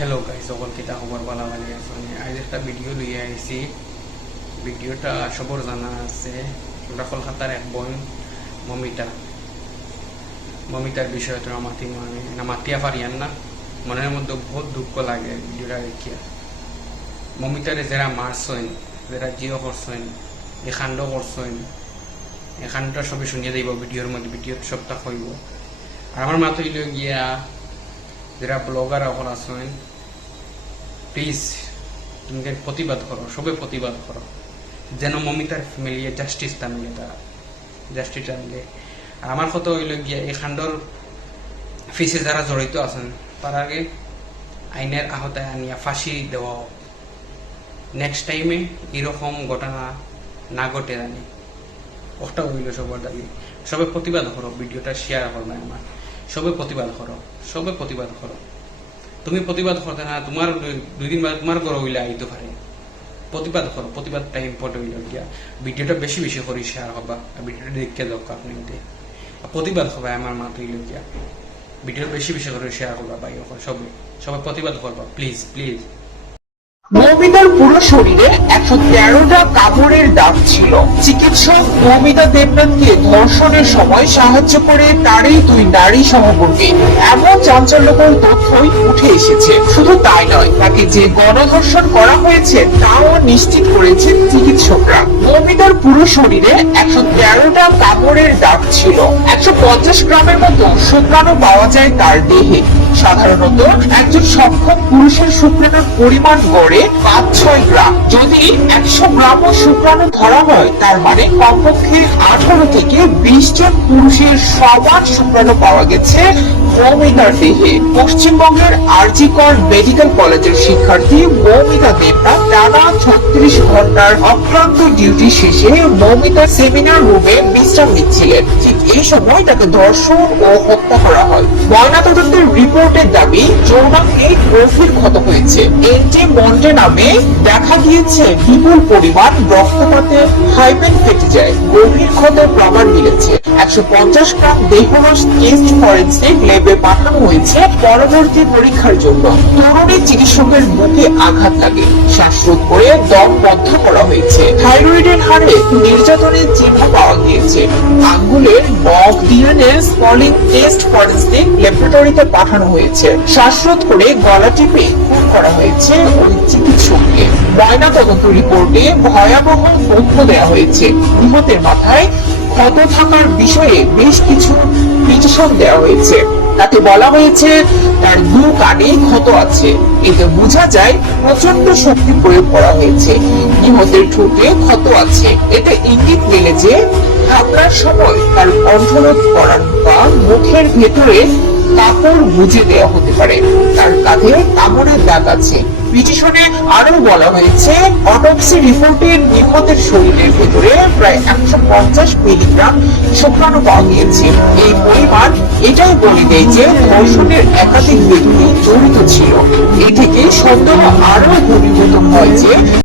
Hello guys, সকল কিতা খবর ভালো আছে। আজ একটা ভিডিও লইয়া আইছি। ভিডিওটা সবর জানা আছে, আমরা কলকাতার এক বোন মমিতার বিষয়ে তোরা মাতিয়া পারিয়ান না, মনের মধ্যে বহুত দুঃখ লাগে ভিডিওটা দেখিয়া। মমিতারে যারা মারছেন, যারা জিও করছেন, এই কাণ্ড করছেন, এই কাণ্ডটা সবই শুনিয়ে দিব ভিডিওর মধ্যে, ভিডিওর সবটা হইব। আর আমার মাথা হইল গিয়া যারা ব্লগার এখন আছেন, প্লিজ তুমি প্রতিবাদ করো, সবে প্রতিবাদ করো, যেন মমিতার ফ্যামিলি জাস্টিসটা মিলে, তারা জাস্টিসটা মিলে। আর আমার কথা হইল গিয়া এই কাণ্ডর ফিসে যারা জড়িত আছেন তার আগে আইনের আহতায় আনিয়া ফাঁসি দেওয়া হোক। নেক্সট টাইমে এরকম ঘটনা না ঘটে জানি, ওটা হইল সবার দাবি। সবে প্রতিবাদ করো, ভিডিওটা শেয়ার করবে আমার, সবে প্রতিবাদ করো, সবে প্রতিবাদ করো। তুমি প্রতিবাদ করতে না, তোমার 2 দিন বাদ তোমার ঘর হইলে আইতে পারে। প্রতিবাদ করো, প্রতিবাদটা ইম্পর্টেন্ট হইল গিয়া। ভিডিওটা বেশি বেশি করে শেয়ার হবা, আর ভিডিওটা দেখতে যাও আপনি প্রতিবাদ হবে। আমার মা হইল গিয়া ভিডিও বেশি বেশি করে শেয়ার করবা, ভাই সবাই প্রতিবাদ করবা, প্লিজ প্লিজ। মৌমিতার পুরো শরীরে 113টা কামড়ের দাগ ছিল। চিকিৎসক মৌমিতা দেবনাথকে ধর্ষণের সময় সাহায্য করে তারই 2 নারী সহকর্মী। এমন চাঞ্চল্যকর তথ্যই উঠে এসেছে। শুধু তাই নয়, তাকে যে গণধর্ষণ করা হয়েছে তাও নিশ্চিত করেছেন চিকিৎসকরা। মৌমিতার পুরো শরীরে 113টা কামড়ের দাগ ছিল। 150 গ্রামের মতো শুক্রাণু পাওয়া যায় তার দেহে। সাধারণত একজন সক্ষম পুরুষের শুক্রাণুর পরিমাণ গড়ে 5-6 গ্রাম। যদি 100 গ্রামও শুক্রাণু ধরা হয়, তার মানে কমপক্ষে 18 থেকে 20 জন পুরুষের সমান শুক্রাণু পাওয়া গেছে মৌমিতার দেহে। পশ্চিমবঙ্গের আরজি কর মেডিকেল কলেজের শিক্ষার্থী মৌমিতা দেবনাথ টানা 36 ঘন্টার অক্লান্ত ডিউটি শেষে মৌমিতার সেমিনার রুমে বিশ্রাম নিচ্ছিলেন। ঠিক এই সময় তাকে ধর্ষণ ও হত্যা করা হয়। ময়নাতদন্তের রিপোর্টের দাবি, যৌনাঙ্গে গভীর ক্ষত হয়েছে। এনজে মন্টে নামে দেখা গিয়েছে বিপুল পরিমাণ রক্তপাতে হাইপেন ফেটে যায়। গভীর ক্ষতের প্রমাণ মিলেছে। 150 গ্রাম দেহরস টেস্ট ফরেনসিক ল্যাবে পাঠানো হয়েছে পরবর্তী পরীক্ষার জন্য। তরুণী চিকিৎসকের মুখে আঘাত লাগে, শ্বাসরোধ করে দম বন্ধ করা হয়েছে। থাইরয়েডের হাড়ে নির্যাতনের চিহ্ন পাওয়া গিয়েছে। আঙ্গুলের নখ ডিএনএ স্পলিং টেস্ট ফরেনসিক ল্যাবরেটরিতে পাঠানো হয়েছে। শ্বাসরোধ করে গলা টিপে খুন করা হয়েছে ওই চিকিৎসককে। ময়না তদন্ত রিপোর্টে ভয়াবহ তথ্য দেওয়া হয়েছে। নিহতের মাথায় ক্ষত থাকার বিষয়ে বেশ কিছু পিটিশন দেওয়া হয়েছে। তাতে বলা হয়েছে তার 2 কানে ক্ষত আছে। এতে বোঝা যায় প্রচন্ড শক্তি প্রয়োগ করা হয়েছে। নিহতের ঠোঁটে ক্ষত আছে। এতে ইঙ্গিত মেলে যে আপনার সময় তার কণ্ঠরোধ করার বা মুখের ভেতরে কাপড় গুজে দেওয়া হতে পারে। তার কাঁধে কামড়ের দাগ আছে। পিটিশনে আরো বলা হয়েছে, অটোপসি রিপোর্টে নিহতের শরীরের ভেতরে প্রায় 150 মিলিগ্রাম শুক্রাণু পাওয়া গিয়েছে। এই পরিমাণ এটাই বলে দেয় যে ধর্ষণের একাধিক ব্যক্তি জড়িত ছিল। এ থেকে সন্দেহ আরো ঘনীভূত হয় যে